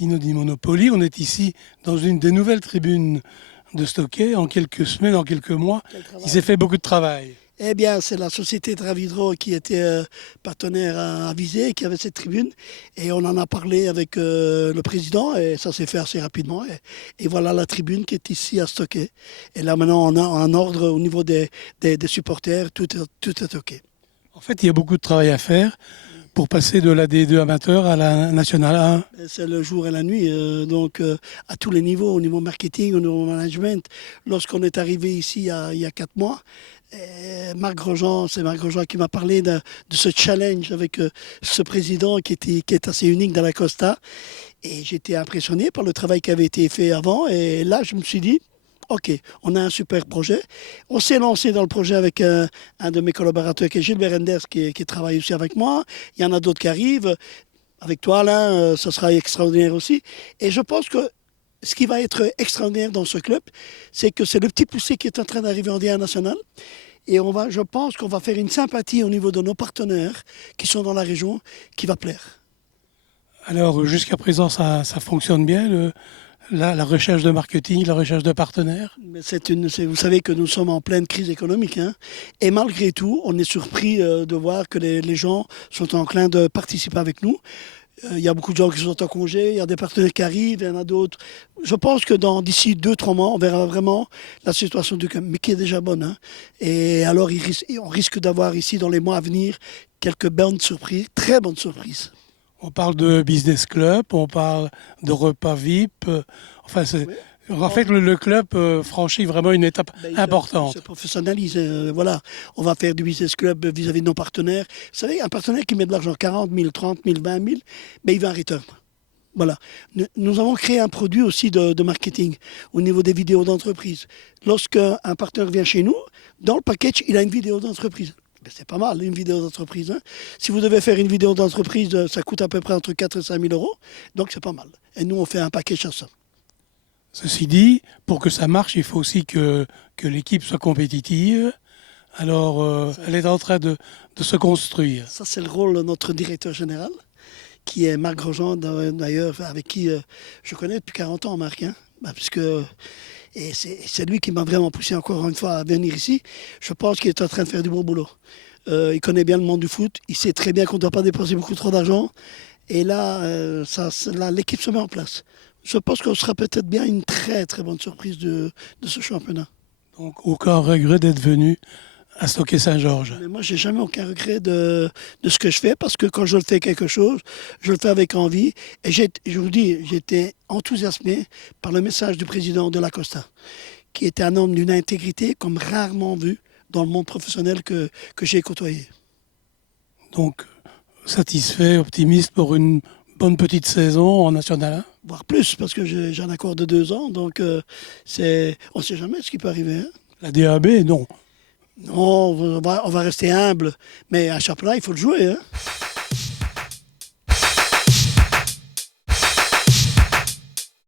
Pino di Monopoli. On est ici dans une des nouvelles tribunes de Stockey. En quelques semaines, en quelques mois, il s'est fait beaucoup de travail. Eh bien, c'est la société Travidro qui était partenaire à Visé, qui avait cette tribune. Et on en a parlé avec le président et ça s'est fait assez rapidement. Et voilà la tribune qui est ici à Stockey. Et là, maintenant, on a un ordre au niveau des supporters. Tout est OK. En fait, il y a beaucoup de travail à faire pour passer de la D2 amateur à la Nationale 1. C'est le jour et la nuit, à tous les niveaux, au niveau marketing, au niveau management. Lorsqu'on est arrivé ici il y a 4 mois, Marc Grosjean, c'est Marc Grosjean qui m'a parlé de ce challenge avec ce président qui est assez unique dans la Costa. Et j'étais impressionné par le travail qui avait été fait avant. Et là, je me suis dit, OK, on a un super projet. On s'est lancé dans le projet avec un de mes collaborateurs qui est Gilbert Enders, qui travaille aussi avec moi. Il y en a d'autres qui arrivent. Avec toi, Alain, ça sera extraordinaire aussi. Et je pense que ce qui va être extraordinaire dans ce club, c'est que c'est le petit poussé qui est en train d'arriver en D1 national. Et je pense qu'on va faire une sympathie au niveau de nos partenaires qui sont dans la région, qui va plaire. Alors, jusqu'à présent, ça fonctionne bien, la recherche de marketing, la recherche de partenaires. Mais vous savez que nous sommes en pleine crise économique. Et malgré tout, on est surpris de voir que les gens sont enclins de participer avec nous. Il y a beaucoup de gens qui sont en congé, il y a des partenaires qui arrivent, il y en a d'autres. Je pense que d'ici 2-3 mois, on verra vraiment la situation du club, mais qui est déjà bonne. Et alors, on risque d'avoir ici, dans les mois à venir, quelques bonnes surprises, très bonnes surprises. On parle de business club, on parle de repas VIP. Enfin, Oui. en fait, le club franchit vraiment une étape importante. Se professionnalise. Voilà. On va faire du business club vis-à-vis de nos partenaires. Vous savez, un partenaire qui met de l'argent, 40 000, 30 000, 20 000, ben, il va en return. Voilà. Nous avons créé un produit aussi de marketing au niveau des vidéos d'entreprise. Lorsqu'un partenaire vient chez nous, dans le package, il a une vidéo d'entreprise. Ben, c'est pas mal, une vidéo d'entreprise. Si vous devez faire une vidéo d'entreprise, ça coûte à peu près entre 4 et 5 000 euros. Donc, c'est pas mal. Et nous, on fait un package à ça. Ceci dit, pour que ça marche, il faut aussi que l'équipe soit compétitive. Alors, elle est en train de se construire. Ça, c'est le rôle de notre directeur général, qui est Marc Grosjean, d'ailleurs, avec qui je connais depuis 40 ans, Marc. Et c'est lui qui m'a vraiment poussé encore une fois à venir ici. Je pense qu'il est en train de faire du bon boulot. Il connaît bien le monde du foot. Il sait très bien qu'on ne doit pas dépenser beaucoup trop d'argent. Et là, l'équipe se met en place. Je pense qu'on sera peut-être bien une très très bonne surprise de ce championnat. Donc, aucun regret d'être venu à Stockey-Saint-Georges. Mais moi, j'ai jamais aucun regret de ce que je fais parce que quand je fais quelque chose, je le fais avec envie. Et je vous dis, j'étais enthousiasmé par le message du président de la Costa, qui était un homme d'une intégrité comme rarement vu dans le monde professionnel que j'ai côtoyé. Donc, satisfait, optimiste pour une bonne petite saison en National 1. Voire plus, parce que j'ai un accord de 2 ans, donc on ne sait jamais ce qui peut arriver. La DAB, non. Non, on va rester humble, mais un championnat, il faut le jouer.